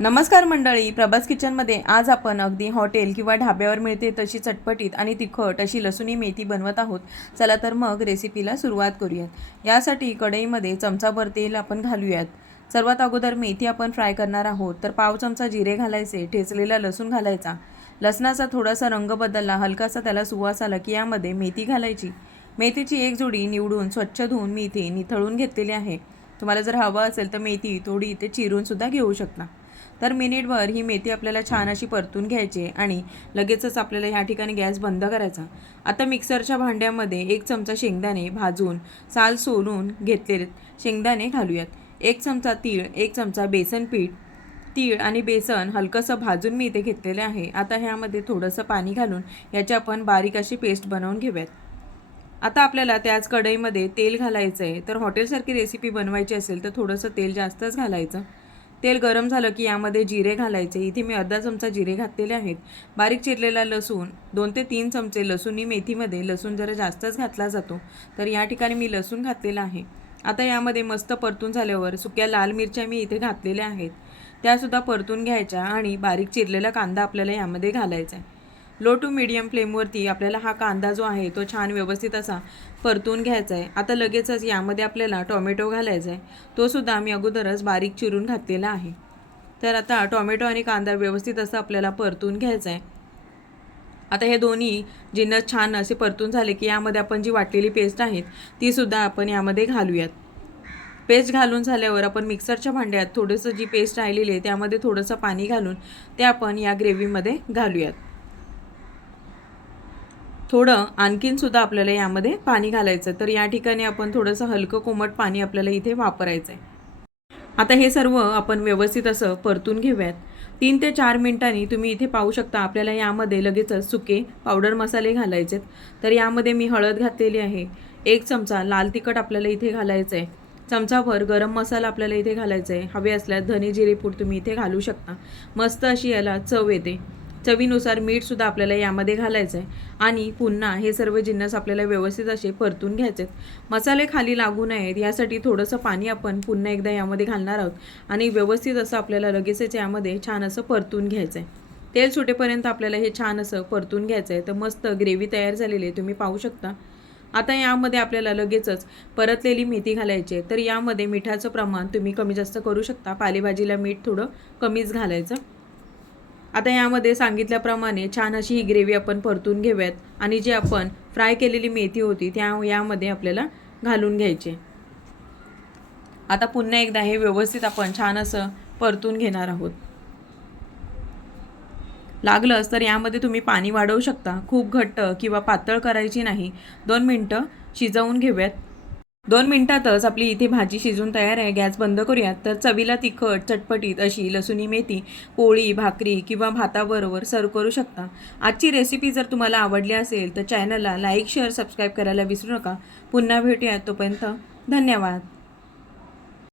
नमस्कार मंडळी प्रभास किचनमध्ये आज आपण अगदी हॉटेल किंवा ढाब्यावर मिळते तशी चटपटीत आणि तिखट अशी लसुणी मेथी बनवत आहोत. चला तर मग रेसिपीला सुरुवात करूयात. यासाठी कढईमध्ये चमचाभर तेल आपण घालूयात. सर्वात अगोदर मेथी आपण फ्राय करणार आहोत. तर पाव चमचा जिरे घालायचे ठेचलेला लसूण घालायचा. लसणाचा थोडासा रंग बदलला हलकासा त्याला सुवास आला की यामध्ये मेथी घालायची. मेथीची एक जोडी निवडून स्वच्छ धुवून मी इथे निथळून घेतलेली आहे. तुम्हाला जर हवं असेल तर मेथी थोडी इथे चिरूनसुद्धा घेऊ शकता. तर मिनिटभर ही मेथी आपल्याला छान अशी परतून घ्यायची आणि लगेचच आपल्याला ह्या ठिकाणी गॅस बंद करायचा. आता मिक्सरच्या भांड्यामध्ये एक चमचा शेंगदाणे भाजून साल सोलून घेतलेले शेंगदाणे घालूयात. एक चमचा तीळ एक चमचा बेसन पीठ तीळ आणि बेसन हलकंसं भाजून मी इथे घेतलेले आहे. आता ह्यामध्ये थोडंसं पाणी घालून याची आपण बारीक अशी पेस्ट बनवून घेऊयात. आता आपल्याला त्याच कढईमध्ये तेल घालायचं आहे तर हॉटेलसारखी रेसिपी बनवायची असेल तर थोडंसं तेल जास्तच घालायचं. तेल गरम झालं की यामध्ये जिरे घालायचे. इथे मी अर्धा चमचा जिरे घातलेले आहेत. बारीक चिरलेला लसूण दोन ते तीन चमचे लसूणी मेथीमध्ये. लसूण जरा जास्तच घातला जातो. तर या ठिकाणी मी लसूण घातलेला आहे. आता यामध्ये मस्त परतून झाल्यावर सुक्या लाल मिरच्या मी इथे घातलेल्या आहेत. त्यासुद्धा परतून घ्यायच्या आणि बारीक चिरलेला कांदा आपल्याला यामध्ये घालायचा आहे. लो टू मिडियम फ्लेमवरती आपल्याला हा कांदा जो आहे तो छान व्यवस्थित असा परतून घ्यायचा आहे आता लगेचच यामध्ये आपल्याला टॉमॅटो घालायचा आहे तोसुद्धा मी अगोदरच बारीक चिरून घातलेला आहे. तर आता टॉमॅटो आणि कांदा व्यवस्थित असं आपल्याला परतून घ्यायचा आहे आता हे दोन्ही जिन्नस छान असे परतून झाले की यामध्ये आपण जी वाटलेली पेस्ट आहे तीसुद्धा आपण यामध्ये घालूयात. पेस्ट घालून झाल्यावर आपण मिक्सरच्या भांड्यात थोडंसं जी पेस्ट राहिलेली आहे त्यामध्ये थोडंसं पाणी घालून ते आपण या ग्रेव्हीमध्ये घालूयात. थोडं आणखीन सुद्धा आपल्याला यामध्ये पाणी घालायचं. तर या ठिकाणी आपण थोडंसं हलकं कोमट पाणी आपल्याला इथे वापरायचं आहे आता हे सर्व आपण व्यवस्थित असं परतून घेऊयात. तीन ते चार मिनिटांनी तुम्ही इथे पाहू शकता आपल्याला यामध्ये लगेचच सुके पावडर मसाले घालायचेत. तर यामध्ये मी हळद घातलेली आहे. एक चमचा लाल तिखट आपल्याला इथे घालायचं आहे चमचाभर गरम मसाला आपल्याला इथे घालायचा आहे हवे असल्यास धने जिरेपूड तुम्ही इथे घालू शकता. मस्त अशी याला चव येते. चवीनुसार मीठसुद्धा आपल्याला यामध्ये घालायचं आहे आणि पुन्हा हे सर्व जिन्नस आपल्याला व्यवस्थित असे परतून घ्यायचे आहेत मसाले खाली लागू नयेत यासाठी थोडंसं पाणी आपण पुन्हा एकदा यामध्ये घालणार आहोत. आणि व्यवस्थित असं आपल्याला लगेचच यामध्ये छान असं परतून घ्यायचं आहे तेल सुटेपर्यंत आपल्याला हे छान असं परतून घ्यायचं आहे तर मस्त ग्रेव्ही तयार झालेली आहे तुम्ही पाहू शकता. आता यामध्ये आपल्याला लगेचच परतलेली मेथी घालायची आहे. तर यामध्ये मिठाचं प्रमाण तुम्ही कमी जास्त करू शकता. पालेभाजीला मीठ थोडं कमीच घालायचं. आता यामध्ये सांगितल्याप्रमाणे छान अशी ही ग्रेव्ही आपण परतून घेऊयात. आणि जी आपण फ्राय केलेली मेथी होती त्या यामध्ये आपल्याला घालून घ्यायची. आता पुन्हा एकदा हे व्यवस्थित आपण छान असं परतून घेणार आहोत. लागलंच तर यामध्ये तुम्ही पाणी वाढवू शकता. खूप घट्ट किंवा पातळ करायची नाही. दोन मिनटं शिजवून घेऊयात. दोन मिनिटातच आपली इथे भाजी शिजून तयार आहे गॅस बंद करूयात. तर चवीला तिखट चटपटीत अशी लसुणी मेथी पोळी भाकरी किंवा भाताबरोबर सर्व करू शकता. आजची रेसिपी जर तुम्हाला आवडली असेल तर चॅनलला लाईक शेअर सबस्क्राईब करायला विसरू नका. पुन्हा भेटूयात तोपर्यंत. धन्यवाद.